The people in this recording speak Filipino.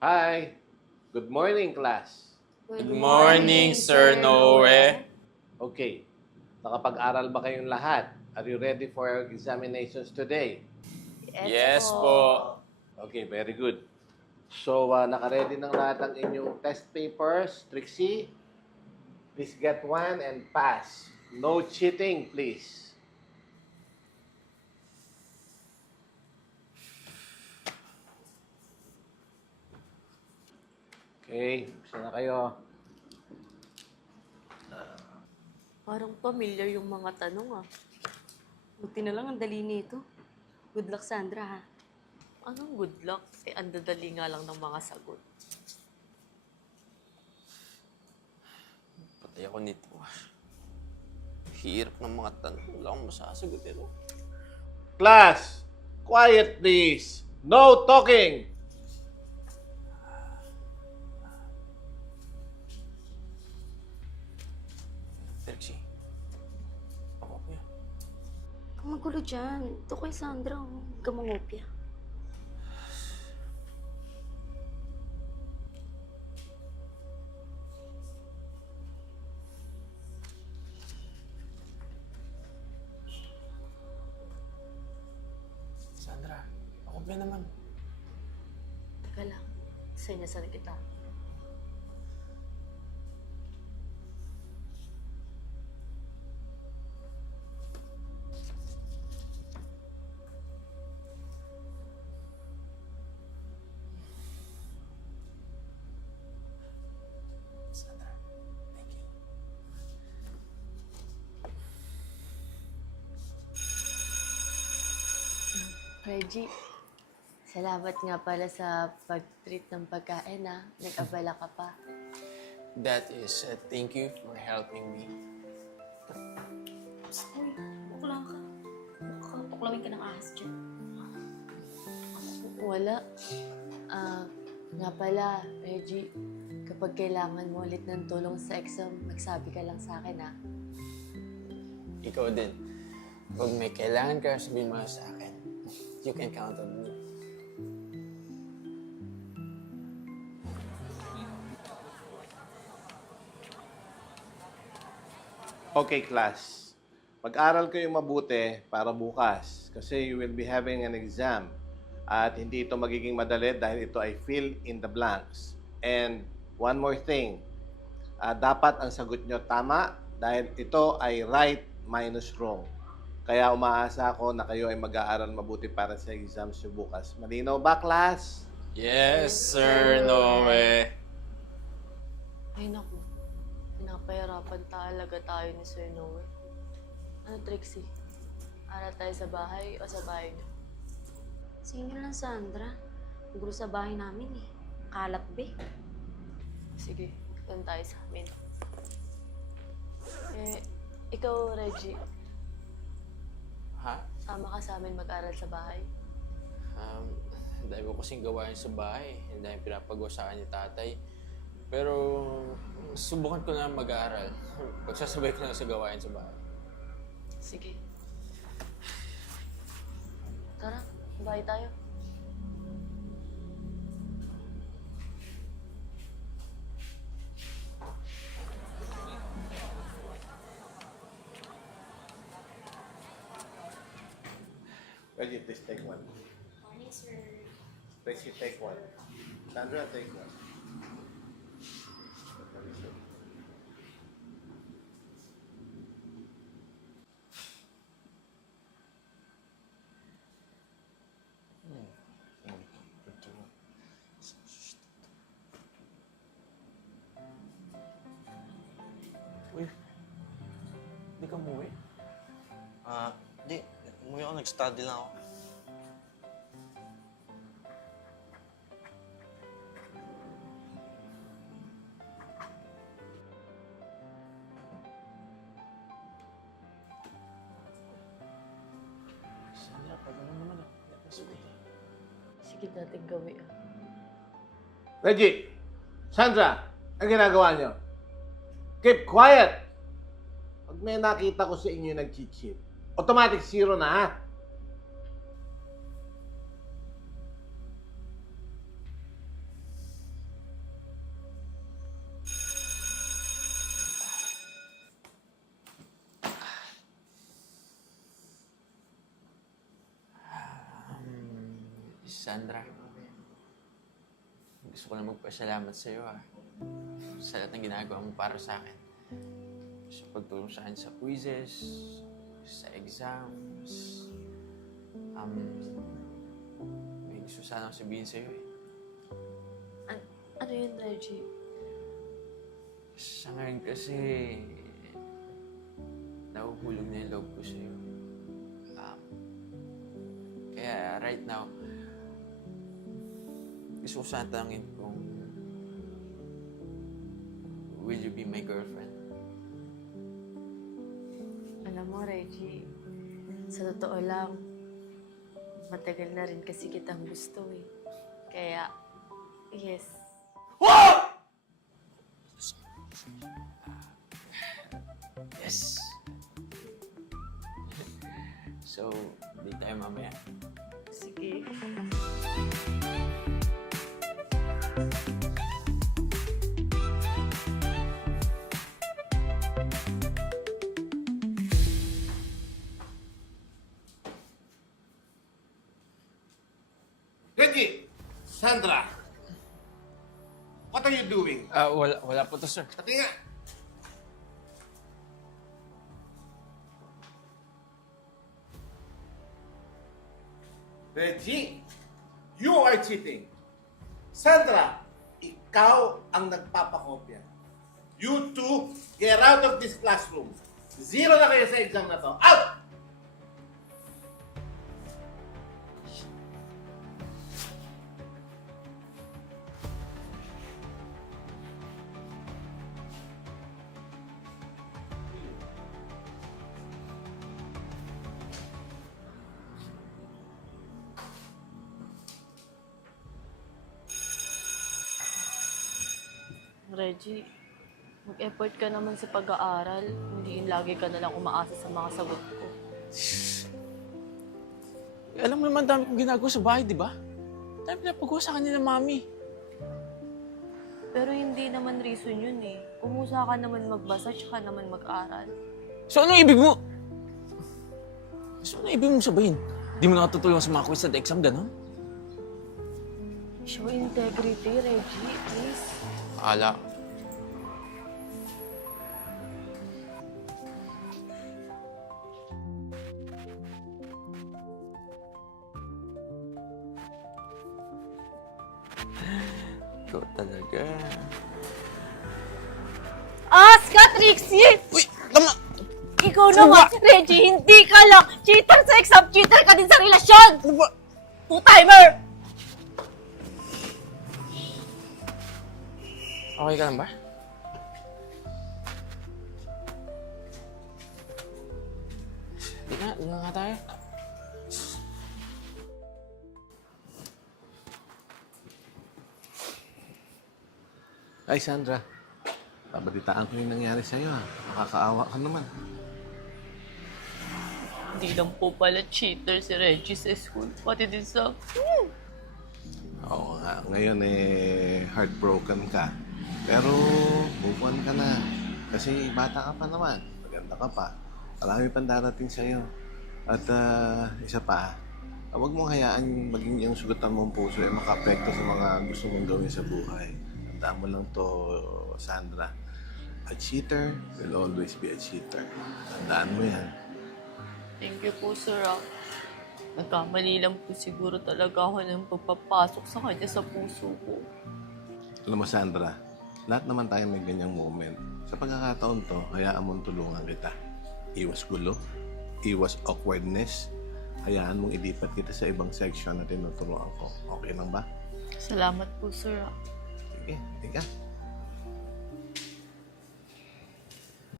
Hi! Good morning, class. Good Good morning, Sir Noe. Okay, nakapag-aral ba kayong lahat? Are you ready for your examinations today? Yes po. Okay, very good. So, naka-ready ng lahat ang inyong test papers. Trixie, please get one and pass. No cheating, please. Okay, isa na kayo. Parang familiar yung mga tanong Buti na lang ang dali nito. Good luck, Sandra, ha? Anong good luck? Ang dadali nga lang ng mga sagot. Patay ako nito. Hirap ng mga tanong. Wala akong masasagot eh. Class, quiet please. No talking. Trixie. Ako po yan. Kung magulo dyan, ito kay Sandra, Huwag ka mangopya. Sandra, ako pa naman. Teka lang, senyasan kita. Sandra, thank you. Reggie, salamat nga pala sa pag-treat ng pagkain, Nag-abala ka pa. That is, thank you for helping me. Uy, bukla ka. Baka tuklawin ka ng ahas dyan. Wala. Nga pala, Reggie, kapag kailangan mo ulit ng tulong sa exam, magsabi ka lang sa akin, Ikaw din. Pag may kailangan ka, sabihin mo sa akin. You can count on me. Okay, class. Mag-aral kayo mabuti para bukas kasi you will be having an exam. At hindi ito magiging madali dahil ito ay fill in the blanks. And one more thing, dapat ang sagot nyo tama dahil ito ay right minus wrong. Kaya umaasa ako na kayo ay mag-aaral mabuti para sa exams nyo bukas. Malinaw ba, class? Yes, Sir Noe. Ay, naku. Pinapahirapan talaga tayo ni Sir Noe. Ano, Trixie? Aral tayo sa bahay o sa bahay niyo? Sige lang, Sandra. Gulo sa bahay namin Kalat, be. Sige, doon tayo sa amin. Ikaw, Reggie, Ha? sama ka sa amin mag-aral sa bahay. Dahil ko kasing gawain sa bahay. Hindi dahil pinapagawa sa akin ni tatay. Pero, subukan ko na mag-aaral. Pagsasabay ko na sa gawain sa bahay. Sige. Tara, bahay tayo. Reggie, please take one. Morning, sir. Tracy, take one. Sandra, take one. Uy, di ka umuwi? Di. Umuwi ako, nag-study lang ako. Sandra, pag ano naman Sige natin gawin Reggie! Sandra! Ang ginagawa niyo? Keep quiet! Pag may nakita ko sa inyo nag-cheat, automatic zero na, ha? Sandra, gusto ko na magpasalamat sa iyo sa lahat ng ginagawa mo para sa akin. Sa pagtulong sa akin sa quizzes, sa exams. May gusto sana akong sabihin sa iyo Ano yun, Reggie? Sa ngayon kasi, nahuhulog na yung loob ko sa iyo. Kaya right now, gusto ko sana tanungin kung will you be my girlfriend? Alam mo, Reggie, sa totoo lang, matagal na rin kasi kitang gusto eh. Kaya, yes. Yes! So, di tayo mamaya. Sige. Reggie! Sandra! What are you doing? Wala po to, sir. Pati nga! Reggie! You are cheating! Sandra! Ikaw ang nagpapakopya. You two, get out of this classroom. 0 na kayo sa exam na to. Out! Reggie, mag-effort ka naman sa pag-aaral. Hindi yung lagi ka nalang umaasa sa mga sagot ko. Alam mo naman, dami kong ginagawa sa bahay, di ba? Dami pinapagawa sa kanila, mami. Pero hindi naman reason yun eh. Umusa ka naman magbasa, tsaka naman mag-aral. So, ano ibig mo? So, ano ibig mong sabihin? Di mo nakatutulong sa mga quiz at exam, gano'n? Show integrity, Reggie, please. Ala. Ikaw talaga. Ska, Trixie! Uy! Tama! Ikaw naman, Reggie, hindi ka lang cheater sa exam, cheater ka din sa relasyon! Ano ba? Two-timer! Okay ka lang ba? Di nga tayo. Ay, Sandra. Babalitaan ko yung nangyari sa'yo, ha? Makakaawa ka naman. Hindi lang po pala cheater si Reggie sa school, pati din sa... Oo nga, ngayon heartbroken ka. Pero move on ka na. Kasi bata ka pa naman. Maganda ka pa. Marami pang darating sa'yo. At isa pa, huwag mong hayaan maging yung sugutan mong puso ay makaapekto sa mga gusto mong gawin sa buhay. Tandaan mo lang to, Sandra. A cheater will always be a cheater. Tandaan mo yan. Thank you po, Sir. Nagkamali lang po siguro talaga ako ng pagpapasok sa kanya sa puso ko. Alam mo, Sandra, lahat naman tayo may ganyang moment. Sa pagkakataon to, hayaan mong tulungan kita. Iwas gulo, iwas awkwardness, hayaan mong ilipat kita sa ibang section na tinuturuan ko. Okay lang ba? Salamat po, Sir. Sige, tika.